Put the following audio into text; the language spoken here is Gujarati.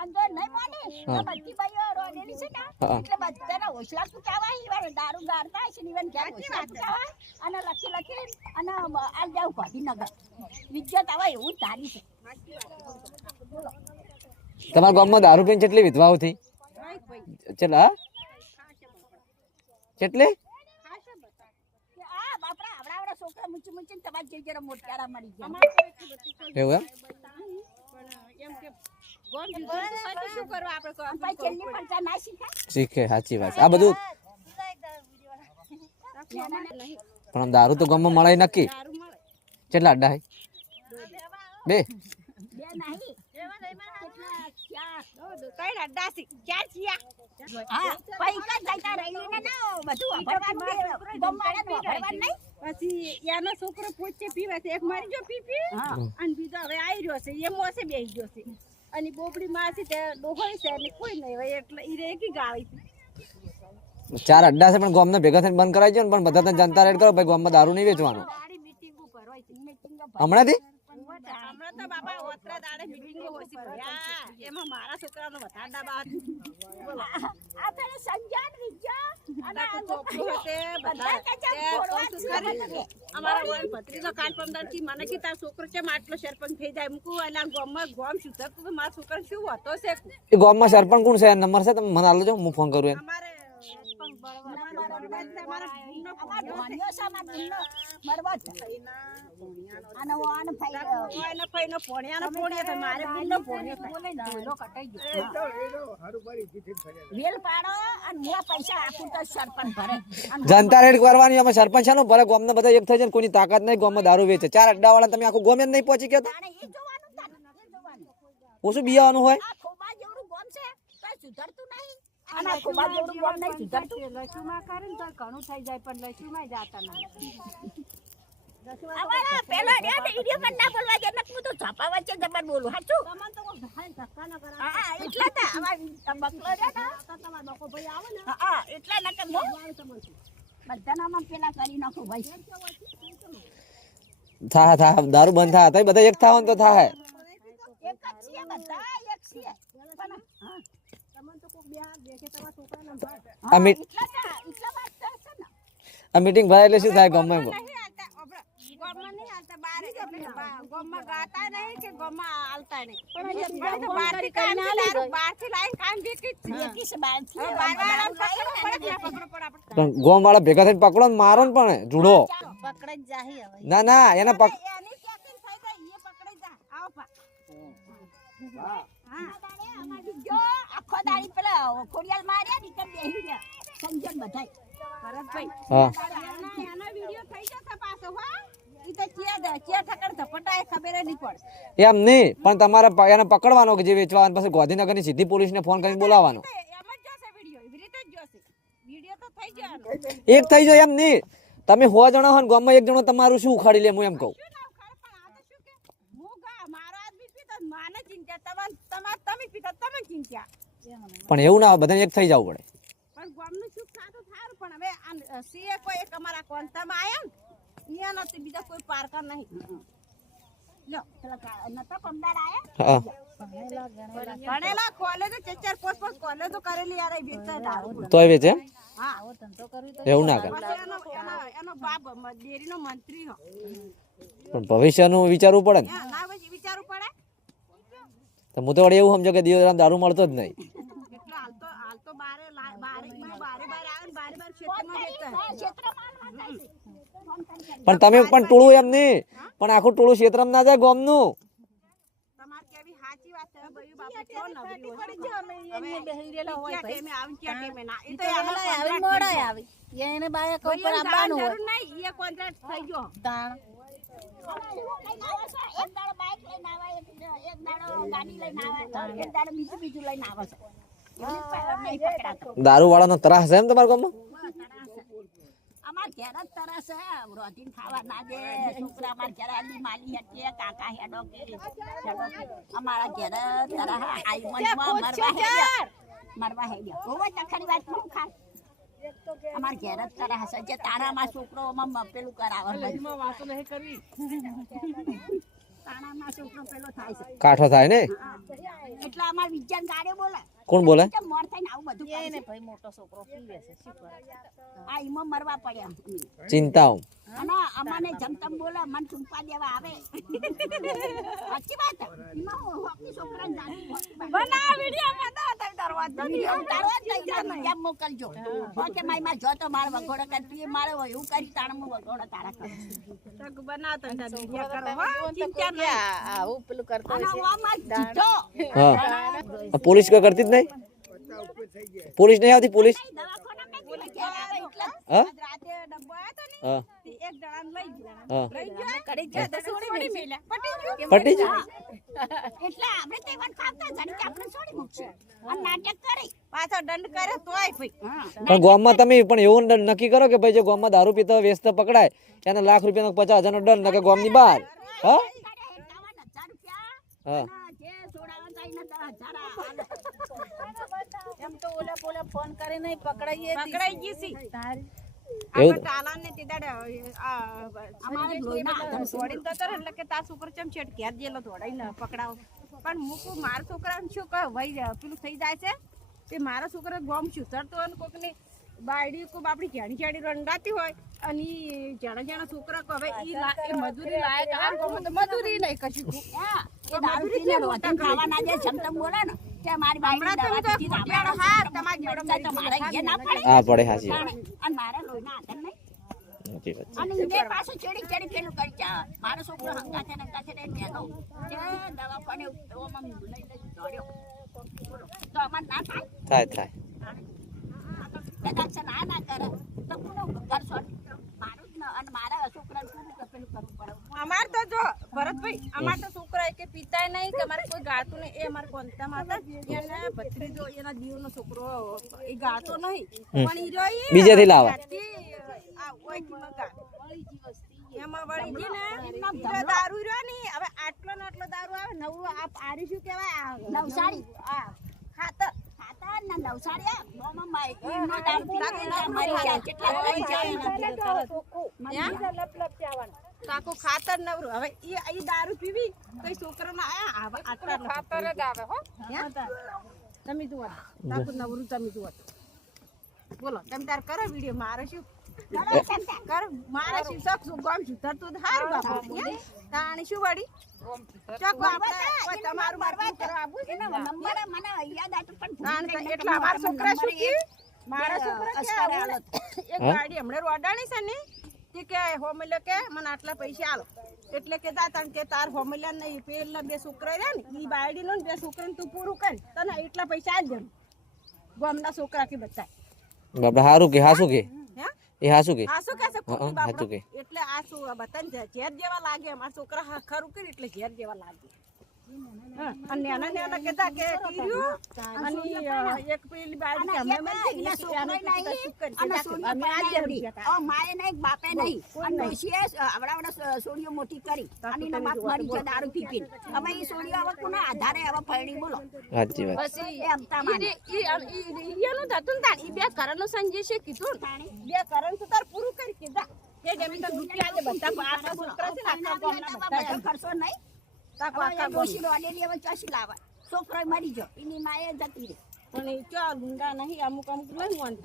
અંજો નહીં માને તો બધી બાઈઓ રોડેલી છે ને એટલે બધાના હોશલા કુટાવા ઈવાર દારૂ ગારતા છે નીવન ક્યાં હોશલા કુટાવા અને લખી અને આલ જાવ ગાંધીનગર વિજ્જત આવા એવું ધારી છે તમારા ગામમાં દારૂ પીને કેટલી વિધવાઓ થઈ ચલા કેટલી આ બાપરા આવડા છોકરા મુચી મુચીને તમાર જે જરા મોટકારા મરી ગયા એવું એમ કે ગોમ શું કરવા આપણે કોઈ ચેલ્લી પડતા ના શીખે સાચી વાત આ બધું પણ આમ દારૂ તો ગામમાં મળે નક્કી કેટલા અડ્ડા હે બે નહીં કઈ અડ્ડાસી ચાર ચિયા હા પૈસા જતા રહીને ના બધું ભરવાનું ગમવાળા ભરવાનું નહીં પછી યાનો છોકરો પોચે પીવે છે એક મારી જો પી અને બીજો હવે આવી રહ્યો છે એ મોસે બેસી ગયો છે અને બોબડી માસી તે ડોહોય છે અને કોઈ નહીં હોય એટલે ઈ રે કી ગાવી ચાર અડ્ડા છે પણ ગામના ભેગા થઈને બંધ કરાવી દો ને પણ બધા તને જનતા રેડ કરો ભાઈ ગામમાં દારૂ નહીં વેચવાનું હમણાંથી હમણાં તો બાપા ઓતરા દાડે મીટિંગો હોસી ભર્યા એમાં મારા છોકરાનો વધારે દાબા આ પેલે સંજાન વિજ્જા અને આ છોકરો હતે બધા અમારા વન ભત્રીનો કાલ પમદારથી મને કે તાર છોકરો છે માટલો સરપંચ થઈ જાય મુકુ અને ગામમાં ગામ સુધરતું તો મારા છોકરા શું હતો છે એ ગામમાં સરપંચ કોણ છે નંબર છે તમે મને આલો જો હું ફોન કરું અમારે અમારા મરવા આનો આનો ફાઈનો પોણિયાનો પોણિયા તો મારે ગુનો પોણિયો બોલે લો કટાઈ ગયો વેલ પાડો અને મોવા પૈસા આપું તો સરપંચ ભરે જનતા રેડ કરવાની અમે સરપંચ છે ને ભલે ગામના બધા એક થઈ જાય કોઈની તાકાત નહીં ગામમાં દારૂ વેચે ચાર અડ્ડા વાળા તમે આખું ગામ નહીં પહોંચી ગયા ઓછું બિયાવાનું હોય આ ખોબા જેવડું ગામ છે કઈ સુધરતું નહીં અને ખોબા જેવડું ગામ નહીં સુધરતું લસુમાં કરે ને તો ઘણું થઈ જાય પણ લસુમાં જાતા નહીં અમારા પેલા રે ઈડિયો પણ ના બોલવા દે નકમું તો છાપા વચ્ચે જબર બોલું હાચું તમને તો ભાઈ ધક્કા ન કરા હા એટલે તો અમાર બકલો રે ને તમાર બકો ભાઈ આવે ને હા એટલે ન કે બધાનામાં પેલા કરી નાખો ભાઈ થા દારૂ બંધ થા તઈ બધા એક થાવ તો થાય એક જ છીએ બધા એક છીએ પણ હા તમને તો કોક બે દેખે તમારા છોકરાને ભાઈ એટલા વાત છે ને આ મીટિંગ ભરાય એટલે શું થાય ગામમાં ગોમમાં નહીં હાલતા બાર ગોમમાં ગાતા નહીં કે ગોમમાં હાલતા નહીં પણ બહારથી કામ બહારથી લાઈન કામ દેખી છે બહારથી પણ ગામ વાળા ભેગા થઈને પકડો ને મારો ને પણ જુડો પકડે જ જાહી હવે ના ના એને એની ક્યાંથી થઈ જાય એ પકડે જા આવો પા હા અમારી જો આખો દાડી પેલા ખોડિયાલ માર્યા નીકળ બેહી ગયા સંજન બધાય ભરતભાઈ હા એના વિડિયો થઈ જશે પાછો હા ઈ તો ચિયા ઠકર ધપટાય ખબર નહીં પડે એમ નહીં પણ તમારે એને પકડવાનો કે જે વેચવાનો પછી ગાંધીનગરની સીધી પોલીસને ફોન કરીને બોલાવવાનો એમ જ જશે વિડિયો એવી રીતે જ જશે વિડિયો તો થઈ જવાનો એક થઈ જાય એમ નહીં તમે 100 જણા હો ને ગામમાં એક જણો તમારું શું ઉખાડી લે હું એમ કહું પણ એવું ના બધાને એક થઈ જવું પડે પણ ગામનું સુખ સારું થારું પણ હવે આ સીએ કોઈ એક અમારા કોન્તામાં આયા ને ઈયા નથી બીજા કોઈ પારકા નહીં લો પેલા નતા કમદાર આયા હા ભણેલા કોલેજ ચાર પાંચ કોલેજો કરેલી યાર વેચતા દારૂ તોય વેચે હા આવો ધંધો કરી તો એવું ના કરે એનો બાપ ડેરીનો મંત્રી હો પણ ભવિષ્યનું વિચારવું પડે ને ના ભાઈ વિચારવું પડે તો હું તો વળી એવું સમજો કે દિવસ દારૂ મળતો જ નહીં એટલે હાલ તો બારે આવે ને બારે ક્ષેત્રમાં વેચતા પણ તમે પણ ટોળું એમ નહીં પણ આખું ટોળું ક્ષેત્રમાં ના જાય ગામનું તમાર કેવી સાચી વાત છે ભાઈ બાપા કેવો નવરી પડી છે અમે એને બેહીરેલા હોય ભાઈ મે આવી ક્યાં ટેમે ના એ તો આવી મોડાય આવી એને બાય કો પર આવવાનું જરૂર નહીં એ કોન્ટ્રાક્ટ થઈ ગયો તાણ એક દાડો બાઈક લઈને આવે એક દાડો ગાડી લઈને આવે એક દાડો બીજું લઈને આવે છે નહીં પકડાતો દારૂ વાળાનો ત્રાસ છે એમ તમારા ગામમાં અમાર ઘેર જ તરસ છે રોટીન ખાવા ના દે છોકરા અમાર ઘેર આલી માલી હટે કાકા હેડો કે અમારા ઘેર તરહ આઈ મનમાં મરવા હેડ્યા ઓવા તખરી વાત હું ખા અમાર ઘેર જ તરહ છે જે તારામાં છોકરો માં પેલું કરાવે વાતો નહીં કરવી તાણામાં છોકરો પેલો થાય છે. કાઠો થાય ને એટલે અમાર વિજ્ઞાન ગાડે બોલે કોણ બોલે કેમ મોર થઈને આવું બધું કરે છે? આ ઈમાં મરવા પડ્યા ચિંતાઓ અને અમાને જમતમ બોલે મન ચૂંપા દેવા આવે સાચી વાત ઈમાં હોકી છોકરાને જાણી બના વિડિયો માં તો ડરવા દઈ જાન મોકલજો ઓકે માઈ માં જો તો માર વગોડો કરતી મારે એવું કરી તાણમો વગોડો તારા કર તક બનાવતો વિડિયો કરો હો ચિંતા ન આવું પેલું કરતો છે અને ઓ માં જીતો હા પોલીસ કા કરતી જ નહીં પોલીસ નહીં આવતી પોલીસ હા રાતે ડબ્બો આવ્યો તો ને હા એક જણાને લઈ ગયા હા લઈ ગયા કડી ગયા તો છોડી મેલ્યા પટી જ એટલે આપણે તેવાન ખાતા જાણી કે આપણે છોડી મૂકશે અને નાટક કરી પાછો દંડ કરે તોય ભાઈ પણ ગામમાં તમે પણ એવું નક્કી કરો કે ભાઈ જે ગામમાં દારૂ પીતા વેચતા પકડાય એને લાખ રૂપિયાનો 50,000 નો દંડ નકે ગામની બહાર હા 51,000 રૂપિયા હા જે છોડાવવા જાય ને 10,000 એમ તો ઓલે ફોન કરીને પકડાઈ ગઈ સી એવું તાલાને તે દાડે અમારે લોહીના આધમ છોડીને તો તરત એટલે કે તાર છોકરો ચમ છેટ ઘેર જેલો દોડાઈને પકડાવ પણ મૂકું મારા છોકરાને શું કહે ભાઈ પેલું થઈ જાય છે કે મારા છોકરા ગોમ સુધરતો હોય ને કોકની બાયડી કોક આપણી ઘેણી રંડાતી હોય અને જાણા છોકરા કહે એ મજૂરી લાયક આ ગોમાં તો મજૂરી નહીં કશું એ દારૂ પીને રોટન ખાવા ના દે જમતમ બોલે ને કે મારી બાયડી દવા દીધી આપણે હા તમારી જોડે તમારે ઘેર ના પડે હા પડે હાજી અને મારા લોહીના આધમ નહીં સાચી વાત અને ઈને પાછું ચડી પેલું કરી જા મારો છોકરો હંગાથે ને કહેતો કે દવાખાને ઓમાં લઈ દોડ્યો તો અમાર ના થાય થાય કદાચ ના કરે તો કોનો કરશો મારું જ અને મારા છોકરાને શું પેલું કરવું પડે અમાર તો જો ભરતભાઈ અમાર તો છોકરા કે પિતાય નહીં કે અમારે કોઈ ગાતું નહીં એ અમાર કોંતામાં હતા એને ભત્રીજો એના દીવનો છોકરો એ ગાતો નહીં પણ ઈ રહ્યો ઈ બીજેથી લાવે આ ઓયથી મગા એમાં વળી જી ને ઈ દારૂ રહ્યો ની હવે આટલો ને આટલો દારૂ આવે નવું આ આરી શું કહેવાય નવસારી આ ખાતર ના નવસારી મોમાં માઈ ઈનો દામ મરી ગયા કેટલા લઈ જાય કાકો ખાતર નવરું હવે ઈ દારૂ પીવી કઈ છોકરાને આયા આટલા ખાતર જ આવે હો તમે જુઓ કાકો નવરું તમે જુઓ બોલો તમે તાર કરો વિડિયો મારે શું કર મારે શું શોખ શું ગમ શું ધરતું હારું બાપા તાણી શું વળી ચોક આપણે તમારું મારવા કરવા આવું છે ને નંબર મને યાદ આતું પણ તાણી એટલે અમારા છોકરા શું કે મારા છોકરા કે એક ગાડી હમણે રોડાણી છે ને તે કે હોમલે કે મને આટલા પૈસા આલો એટલે કે તાણ કે તાર હોમલ્યા નહીં પેલા બે છોકરા રહ્યા ને ઈ બાયડી નો બે છોકરાને તું પૂરું કર તને એટલા પૈસા આલ દે ગામના છોકરા કે બધા બાપા હારું કે હાસુ કે હે એ હાસુ કે આ શું કહે છે ખોટી બાપડો હાચું કે એટલે આ શું બતાન ઝેર જેવા લાગે અમારા છોકરા ખરું કરી એટલે ઝેર જેવા લાગે અને નાના કહેતા કે ટીર્યું અને એક પેલી બાયડી અમે એના છોકરા નહીં અને સોનિયા પરણાવી માએ નહીં બાપે નહીં અને ડોશીએ આવડા સોનિયો મોટી કરી અને એના બાપ મરી ગયા દારૂ પી પીને હવે એ સોનિયો હવે કોના આધારે હવે પરણી બોલો સાચી વાત પછી એ હપ્તા માને એનું થતું ને તાણ ઈ બે કરણનું સંજય છે કીધું બે કરણ તો તાર પૂરું કરી કીધા કે જમીન તો દુખી આજે બધા આપણા છોકરા છે ને આખા ગામના બધા ખર્ચો નહીં તાકો આખા ડોશી રોડેલી હવે ચોસી લાવે છોકરો મરી ગયો એની માએ જતી રહી પણ એ ચા ગુંડા નહીં અમુક નહીં માનતા